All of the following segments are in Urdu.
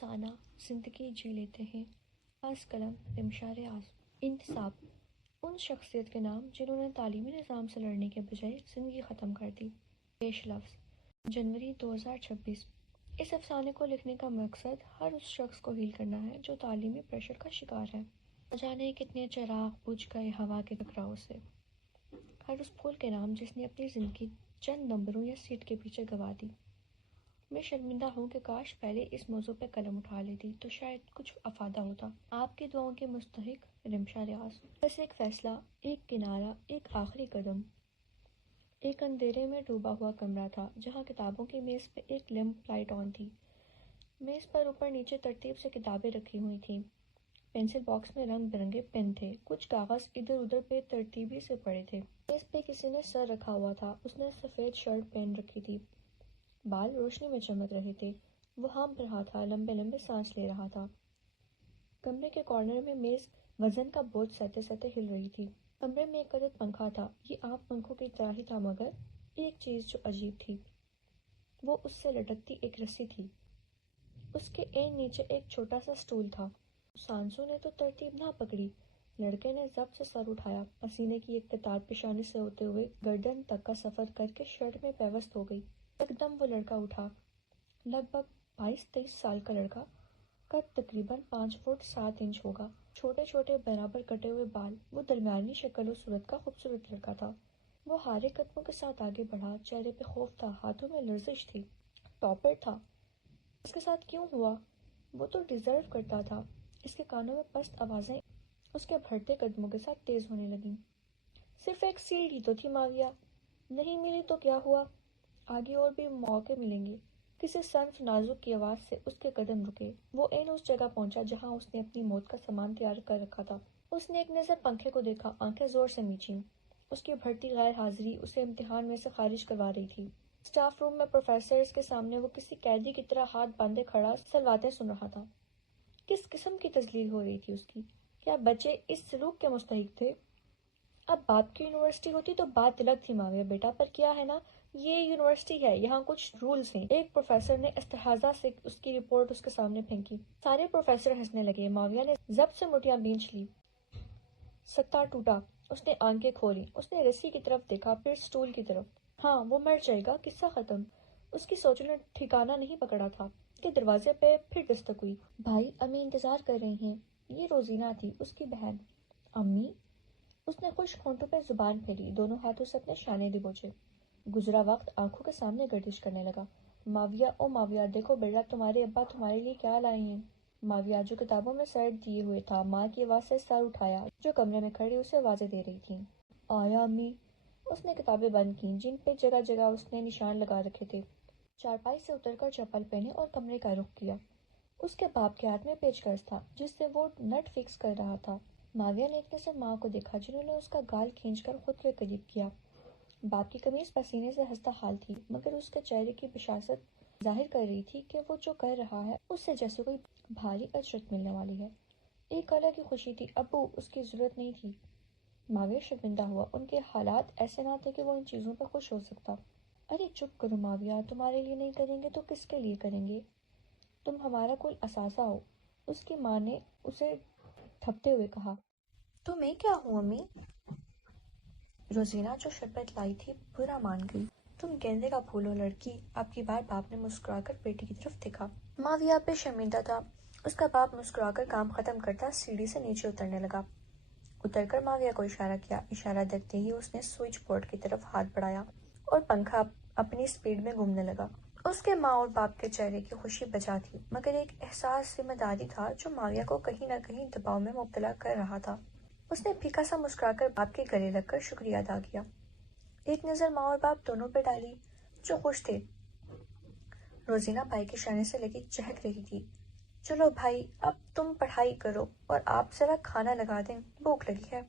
افسانہ زندگی جی لیتے ہیں از قلم رمشا ریاض۔ انتصاب ان شخصیت کے نام جنہوں نے تعلیمی نظام سے لڑنے کے بجائے زندگی ختم کر دی۔ پیش لفظ جنوری 2026۔ اس افسانے کو لکھنے کا مقصد ہر اس شخص کو ہیل کرنا ہے جو تعلیمی پریشر کا شکار ہے۔ نہ جانے کتنے چراغ بجھ گئے ہوا کے ٹکراؤ سے۔ ہر اس پھول کے نام جس نے اپنی زندگی چند نمبروں یا سیٹ کے پیچھے گنوا دی۔ میں شرمندہ ہوں کہ کاش پہلے اس موضوع پہ قلم اٹھا لیتی تو شاید کچھ افادہ ہوتا۔ آپ کی دعاؤں کے مستحق رمشا ریاض۔ بس ایک فیصلہ، ایک کنارہ، ایک آخری قدم۔ ایک اندھیرے میں ڈوبا ہوا کمرہ تھا جہاں کتابوں کی میز پہ ایک لیمپ لائٹ آن تھی۔ میز پر اوپر نیچے ترتیب سے کتابیں رکھی ہوئی تھیں۔ پینسل باکس میں رنگ برنگے پین تھے۔ کچھ کاغذ ادھر ادھر پہ ترتیبی سے پڑے تھے۔ میز پہ کسی نے سر رکھا ہوا تھا۔ اس نے سفید شرٹ پہن رکھی تھی۔ بال روشنی میں چمک رہے تھے۔ وہ ہانپ رہا تھا، لمبے لمبے سانس لے رہا تھا۔ کمرے کے کارنر میں میز وزن کا بوجھ سہتے سہتے ہل رہی تھی۔ کمرے میں ایک عدد پنکھا تھا۔ یہ عام پنکھوں کی طرح ہی تھا، مگر ایک چیز جو عجیب تھی وہ اس سے لٹکتی ایک رسی تھی۔ اس کے این نیچے ایک چھوٹا سا سٹول تھا۔ سانسوں نے تو ترتیب نہ پکڑی۔ لڑکے نے ضبط سے سر اٹھایا۔ پسینے کی ایک قطار پیشانی سے ہوتے ہوئے گردن تک کا سفر کر کے شرٹ میں پیوست ہو گئی۔ ایک دم وہ لڑکا اٹھا۔ لگ بھگ 22-23 سال کا لڑکا، قد تقریباً 5 فٹ 7 انچ ہوگا۔ چھوٹے چھوٹے برابر کٹے ہوئے بال۔ وہ درمیانی شکل و صورت کا خوبصورت لڑکا تھا۔ وہ ہارے قدموں کے ساتھ آگے بڑھا۔ چہرے پہ خوف تھا، ہاتھوں میں لرزش تھی۔ ٹاپر تھا۔ اس کے ساتھ کیوں ہوا؟ وہ تو ڈیزرو کرتا تھا۔ اس کے کانوں میں پست آوازیں اس کے بڑھتے قدموں کے ساتھ تیز ہونے لگیں۔ صرف ایک سیڑھی ہی تو تھی ماویہ۔ نہیں ملی تو کیا ہوا؟ آگے اور بھی موقع ملیں گے۔ کسی صنف نازک کی آواز سے اس کے قدم رکے۔ وہ عین اس جگہ پہنچا جہاں اس نے اپنی موت کا سامان تیار کر رکھا تھا۔ اس نے ایک نظر پنکھے کو دیکھا، آنکھیں زور سے میچیں۔ اس کی بڑھتی غیر حاضری اسے امتحان میں سے خارج کروا رہی تھی۔ اسٹاف روم میں پروفیسرز کے سامنے وہ کسی قیدی کی طرح ہاتھ باندھے کھڑا سلواتیں سن رہا تھا۔ کس قسم کی تذلیل ہو رہی تھی اس کی؟ کیا بچے اس سلوک کے مستحق تھے؟ اب باپ کی یونیورسٹی ہوتی تو بات الگ تھی ماویہ بیٹا، پر کیا ہے نا، یہ یونیورسٹی ہے، یہاں کچھ رولز ہیں۔ ایک پروفیسر نے استحاضہ سے اس کی رپورٹ اس کے سامنے پھینکی۔ سارے پروفیسر ہنسنے لگے۔ ماویہ نے ضبط سے مٹیاں بھینچ لی۔ ستا ٹوٹا۔ اس نے آنکھیں کھولی۔ اس نے رسی کی طرف دیکھا، پھر سٹول کی طرف۔ ہاں، وہ مر جائے گا، قصہ ختم۔ اس کی سوچوں نے ٹھکانہ نہیں پکڑا تھا کہ دروازے پہ پھر دستک ہوئی۔ بھائی، امی انتظار کر رہی ہیں۔ یہ روزینہ تھی، اس کی بہن۔ امی؟ اس نے خشک ہونٹوں پہ زبان پھیری، دونوں ہاتھوں سے اپنے شانے دبوچے۔ گزرا وقت آنکھوں کے سامنے گردش کرنے لگا۔ ماویہ، او ماویہ، دیکھو بیٹا، تمہارے ابا تمہارے لیے کیا لائے ہیں۔ ماویہ، جو کتابوں میں سر دیے ہوئے تھا، ماں کی آواز سے سر اٹھایا جو کمرے میں کھڑی اسے آوازیں دے رہی تھی۔ آیا امی۔ اس نے کتابیں بند کیں جن پہ جگہ جگہ اس نے نشان لگا رکھے تھے۔ چارپائی سے اتر کر چپل پہنے اور کمرے کا رخ کیا۔ اس کے باپ کے ہاتھ میں پیچ کس تھا جس سے وہ نٹ فکس کر رہا تھا۔ ماویہ نے ایک نظر ماں کو دیکھا جنہوں نے اس کا گال کھینچ کر خود کے قریب کیا۔ باپ کی قمیض پسینے سے خستہ حال تھی، مگر اس کے چہرے کی بشاشت ظاہر کر رہی تھی کہ وہ جو کر رہا ہے اس سے جیسے کوئی بھاری اجرت ملنے والی ہے۔ ایک الگ ہی خوشی تھی۔ ابو، اس کی ضرورت نہیں تھی۔ ماویہ شرمندہ ہوا۔ ان کے حالات ایسے نہ تھے کہ وہ ان چیزوں پہ خوش ہو سکتا۔ ارے چپ کرو ماویہ، تمہارے لیے نہیں کریں گے تو کس کے لیے کریں گے؟ تم ہمارا کل اثاثہ ہو، اس کی ماں نے اسے تھپتے ہوئے کہا۔ تو میں کیا ہوں امی؟ روزینہ جو شربت لائی تھی برا مان گئی۔ تم گیندے کا پھول ہو لڑکی۔ اب کی بار باپ نے مسکرا کر بیٹی کی طرف دیکھا۔ ماویہ اب بھی شرمندہ تھا۔ اس کا باپ مسکرا کر کام ختم کرتا سیڑھی سے نیچے اترنے لگا۔ اتر کر ماویہ کو اشارہ کیا۔ اشارہ دیکھتے ہی اس نے سوئچ بورڈ کی طرف ہاتھ بڑھایا اور پنکھا اپنی سپیڈ میں گھومنے لگا۔ اس کے ماں اور باپ کے چہرے کی خوشی بجا تھی، مگر ایک احساس ذمہ داری تھا جو ماویہ کو کہیں نہ کہیں دباؤ میں مبتلا کر رہا تھا۔ اس نے پھیکا سا مسکرا کر باپ کے گلے لگ کر شکریہ ادا کیا۔ ایک نظر ماں اور باپ دونوں پہ ڈالی جو خوش تھے۔ روزینہ بھائی کے شانے سے لگی چہک رہی تھی۔ چلو بھائی، اب تم پڑھائی کرو اور آپ ذرا کھانا لگا دیں، بھوک لگی ہے۔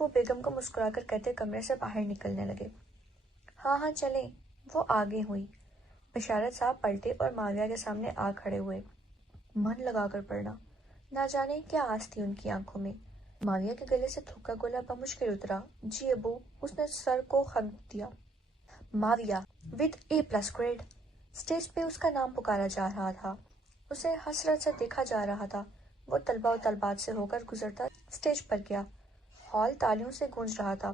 وہ بیگم کو مسکرا کر کہتے کمرے سے باہر نکلنے لگے۔ ہاں ہاں چلیں۔ وہ آگے ہوئی۔ بشارت صاحب پلٹے اور ماویہ کے سامنے آ کھڑے ہوئے۔ من لگا کر پڑھنا۔ نہ جانے کیا آس تھی ان کی آنکھوں میں۔ ماویہ کے گلے سے تھوکا گولا بمشکل اترا۔ جی ابو۔ اس نے سر کو خم دیا۔ Muawiya with A+ grade. Stage پہ اس کا نام پکارا جا رہا تھا۔ اسے حسرت سے دیکھا جا رہا تھا۔ وہ طلبہ و طالبات سے ہو کر گزرتا اسٹیج پر گیا۔ ہال تالیوں سے گونج رہا تھا۔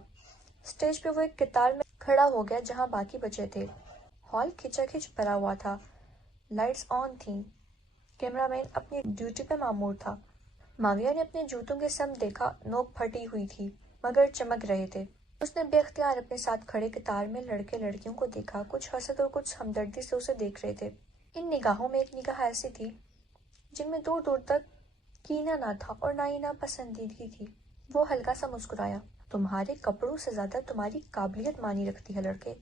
اسٹیج پہ وہ ایک قطار میں کھڑا ہو گیا جہاں باقی بچے تھے۔ ہال کھچا کھچ بھرا ہوا تھا۔ لائٹس آن تھیں۔ کیمرہ مین اپنی ڈیوٹی پہ مامور تھا۔ ماویہ نے اپنے جوتوں کے سم دیکھا، نوک پھٹی ہوئی تھی مگر چمک رہے تھے۔ اس نے بے اختیار اپنے ساتھ کھڑے قطار میں لڑکے لڑکیوں کو دیکھا، کچھ حسد اور کچھ ہمدردی سے اسے دیکھ رہے تھے۔ ان نگاہوں میں ایک نگاہ ایسی تھی جن میں دور دور تک کینہ نہ تھا اور نہ ہی ناپسندیدگی تھی۔ وہ ہلکا سا مسکرایا۔ تمہارے کپڑوں سے زیادہ تمہاری قابلیت معنی رکھتی ہے لڑکے۔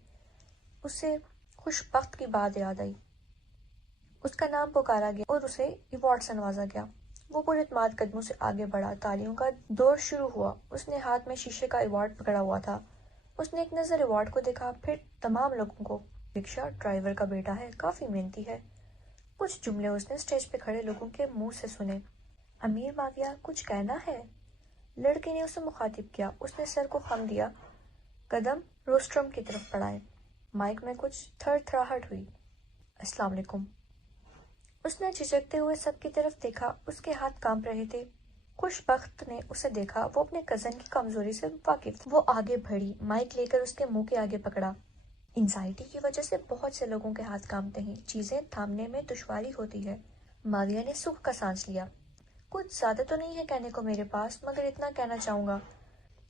اسے خوش بخت کی بات یاد آئی۔ اس کا نام پکارا گیا اور اسے ایوارڈ سے نوازا گیا۔ وہ پر اعتماد قدموں سے آگے بڑھا۔ تالیوں کا دور شروع ہوا۔ اس نے ہاتھ میں شیشے کا ایوارڈ پکڑا ہوا تھا۔ اس نے ایک نظر ایوارڈ کو دیکھا، پھر تمام لوگوں کو۔ رکشا ڈرائیور کا بیٹا ہے، کافی محنتی ہے۔ کچھ جملے اس نے اسٹیج پہ کھڑے لوگوں کے منہ سے سنے۔ امیر ماویہ، کچھ کہنا ہے؟ لڑکے نے اسے مخاطب کیا۔ اس نے سر کو خم دیا، قدم روسٹرم کی طرف بڑھائے۔ مائک میں کچھ تھر تھراہٹ ہوئی۔ السلام علیکم۔ اس نے جھجکتے ہوئے سب کی طرف دیکھا۔ اس کے ہاتھ کانپ رہے تھے۔ خوش بخت نے اسے دیکھا۔ وہ اپنے کزن کی کمزوری سے واقف تھی۔ وہ آگے بڑھی، مائک لے کر اس کے منہ کے آگے پکڑا۔ انزائٹی کی وجہ سے بہت سے لوگوں کے ہاتھ کانپتے ہیں، چیزیں تھامنے میں دشواری ہوتی ہے۔ ماویہ نے سکھ کا سانس لیا۔ کچھ زیادہ تو نہیں ہے کہنے کو میرے پاس، مگر اتنا کہنا چاہوں گا۔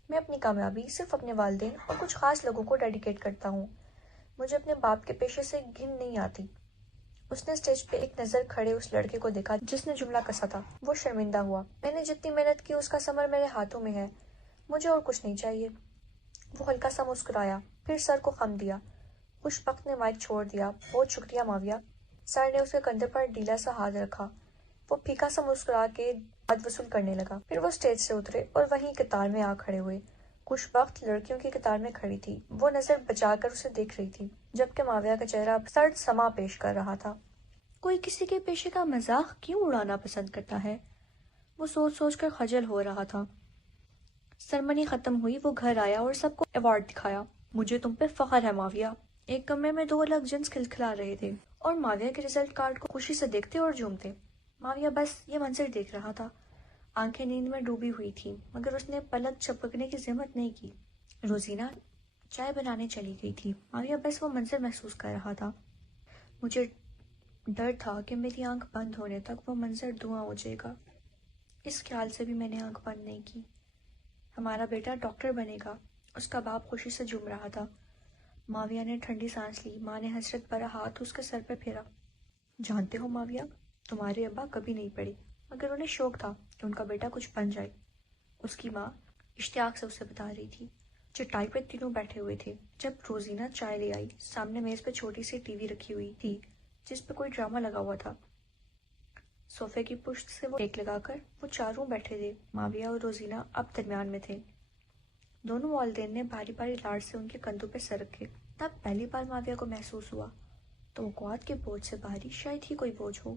میں اپنی کامیابی صرف اپنے والدین اور کچھ خاص لوگوں کو ڈیڈیکیٹ کرتا ہوں۔ مجھے اپنے باپ کے پیشے سے گھن نہیں آتی۔ اس نے اسٹیج پہ ایک نظر کھڑے اس لڑکے کو دیکھا جس نے جملہ کسا تھا۔ وہ شرمندہ ہوا۔ میں نے جتنی محنت کی اس کا ثمر میرے ہاتھوں میں ہے، مجھے اور کچھ نہیں چاہیے۔ وہ ہلکا سا مسکرایا، پھر سر کو خم دیا۔ خوش بخت نے مائک چھوڑ دیا۔ بہت شکریہ ماویہ۔ سر نے اس کے کندھے پر ڈھیلا سا ہاتھ رکھا۔ وہ پھیکا سا مسکرا کے داد وصول کرنے لگا۔ پھر وہ اسٹیج سے اترے اور وہیں قطار میں آ کھڑے ہوئے۔ خوش بخت لڑکیوں کی قطار میں کھڑی تھی۔ وہ نظر بچا کر اسے دیکھ رہی تھی، جبکہ ماویہ کا چہرہ سرد سما پیش کر رہا تھا۔ کوئی کسی کے پیشے کا مذاق کیوں اڑانا پسند کرتا ہے؟ وہ سوچ سوچ کر خجل ہو رہا تھا۔ سرمنی ختم ہوئی۔ وہ گھر آیا اور سب کو ایوارڈ دکھایا۔ مجھے تم پہ فخر ہے ماویہ۔ ایک کمرے میں دو الگ جنس کھلکھلا رہے تھے اور ماویہ کے رزلٹ کارڈ کو خوشی سے دیکھتے اور جھومتے۔ ماویہ بس یہ منظر دیکھ رہا تھا۔ آنکھیں نیند میں ڈوبی ہوئی تھیں، مگر اس نے پلک جھپکنے کی ہمت نہیں کی۔ روزینہ چائے بنانے چلی گئی تھی۔ ماویہ بس وہ منظر محسوس کر رہا تھا۔ مجھے ڈر تھا کہ میری آنکھ بند ہونے تک وہ منظر دھواں ہو جائے گا۔ اس خیال سے بھی میں نے آنکھ بند نہیں کی۔ ہمارا بیٹا ڈاکٹر بنے گا۔ اس کا باپ خوشی سے جھوم رہا تھا۔ ماویہ نے ٹھنڈی سانس لی۔ ماں نے حسرت بھرا ہاتھ اس کے سر پہ پھیرا۔ جانتے ہو ماویہ، تمہارے ابا کبھی نہیں پڑھے، مگر انہیں شوق تھا کہ ان کا بیٹا کچھ بن جائے۔ اس کی ماں اشتیاق سے اسے بتا رہی تھی۔ چٹائی پہ تینوں بیٹھے ہوئے تھے۔ جب روزینہ چائے لے آئی، سامنے میز پہ چھوٹی سی ٹی وی رکھی ہوئی تھی جس پہ کوئی ڈرامہ لگا ہوا تھا۔ صوفے کی پشت سے وہ ٹیک لگا کر وہ چاروں بیٹھے تھے۔ ماویہ اور روزینہ اب درمیان میں تھے۔ دونوں والدین نے بھاری بھاری لاڑ سے ان کے کندھوں پہ سر رکھے۔ تب پہلی بار ماویہ کو محسوس ہوا توقعات کے بوجھ سے بھاری شاید ہی کوئی بوجھ ہو۔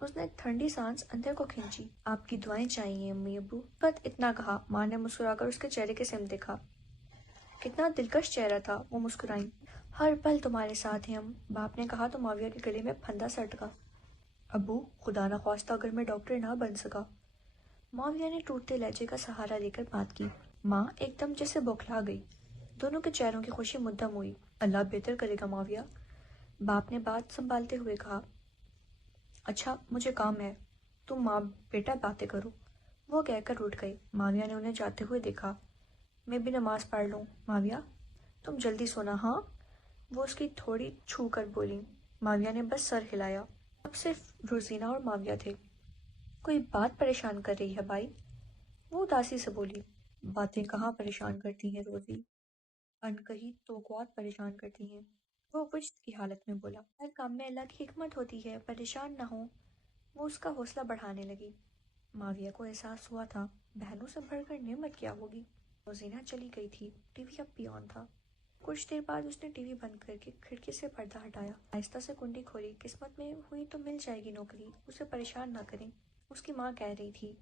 اس نے ٹھنڈی سانس اندر کو کھینچی۔ آپ کی دعائیں چاہیے امی ابو۔ فقط اتنا کہا۔ ماں نے مسکرا کر اس کے چہرے کے سمت دیکھا۔ کتنا دلکش چہرہ تھا۔ وہ مسکرائیں۔ ہر پل تمہارے ساتھ ہیں ہم، باپ نے کہا تو ماویہ کے گلے میں پھندا سا اٹکا۔ ابو، خدا نہ خواستہ اگر میں ڈاکٹر نہ بن سکا۔ ماویہ نے ٹوٹتے لہجے کا سہارا لے کر بات کی۔ ماں ایک دم جیسے بوکھلا گئی۔ دونوں کے چہروں کی خوشی مدھم ہوئی۔ اللہ بہتر کرے گا ماویہ، باپ نے بات سنبھالتے ہوئے کہا۔ اچھا مجھے کام ہے، تم ماں بیٹا باتیں کرو۔ وہ کہہ کر اٹھ گئے۔ ماویہ نے انہیں جاتے ہوئے دیکھا۔ میں بھی نماز پڑھ لوں ماویہ، تم جلدی سونا ہاں؟ وہ اس کی تھوڑی چھو کر بولی۔ ماویہ نے بس سر ہلایا۔ اب صرف روزینہ اور ماویہ تھے۔ کوئی بات پریشان کر رہی ہے بھائی؟ وہ اداسی سے بولی۔ باتیں کہاں پریشان کرتی ہیں روزی، انکہی توقعات پریشان کرتی ہیں، وہ وجد کی حالت میں بولا۔ ہر کام میں اللہ کی حکمت ہوتی ہے، پریشان نہ ہو۔ وہ اس کا حوصلہ بڑھانے لگی۔ ماویہ کو احساس ہوا تھا بہنوں سے بڑھ کر نعمت کیا ہوگی۔ روزینہ چلی گئی تھی۔ ٹی وی اب بھی آن تھا۔ کچھ دیر بعد اس نے ٹی وی بند کر کے کھڑکی سے پردہ ہٹایا، آہستہ سے کنڈی کھولی۔ قسمت میں ہوئی تو مل جائے گی نوکری، اسے پریشان نہ کریں۔ اس کی ماں کہہ رہی تھی۔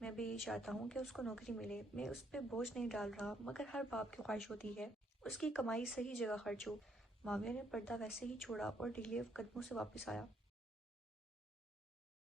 میں بھی یہی چاہتا ہوں کہ اس کو نوکری ملے، میں اس پہ بوجھ نہیں ڈال رہا، مگر ہر باپ کی خواہش ہوتی ہے اس کی کمائی صحیح جگہ خرچ ہو۔ ماویہ نے پردہ ویسے ہی چھوڑا اور ڈھیلے قدموں سے واپس آیا۔